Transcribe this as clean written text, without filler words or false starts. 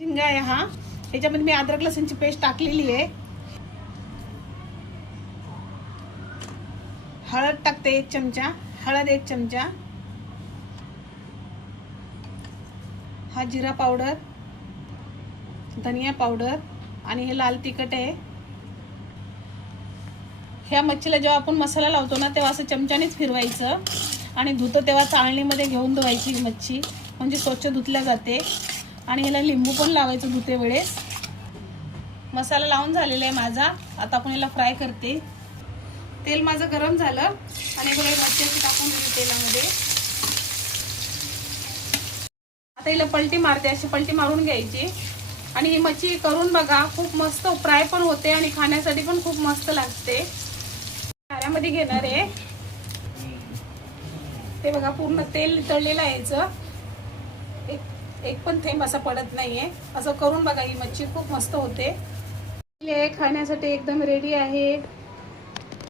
झिंगा आहे हा. ह्याच्यामध्ये मी अद्रक लसूणची पेस्ट टाकलेली आहे. हळद टाकते 1 चमचा. हळद 1 चमचा. हा जिरा पावडर, धनिया पावडर आणि हे लाल तिखट आहे. ह्या मच्छीला जेव्हा आपण मसाला लावतो ना तेव्हा असं चमच्यानेच फिरवायचं आणि धुतो तेव्हा चाळणीमध्ये घेऊन धुवायची मच्छी, म्हणजे स्वच्छ धुतल्या जाते. आणि ह्याला लिंबू पण लावायचं धुते वेळेस. मसाला लावून झालेला आहे माझा. आता आपण याला फ्राय करते. तेल माझं गरम झालं आणि बघा मच्छी अशी टाकून दिली तेलामध्ये. आता हिला पलटी मारते, अशी पलटी मारून घ्यायची. आणि ही मच्छी करून बघा, खूप मस्त फ्राय पण होते आणि खाण्यासाठी पण खूप मस्त लागते. पाण्यामध्ये घेणार आहे ते बघा, पूर्ण तेल नितळलेलं आहे याचं. एक पण थेंब असा पडत नाहीये. असं करून बघा, ही मच्छी खूप मस्त होते. खाण्यासाठी एकदम रेडी आहे.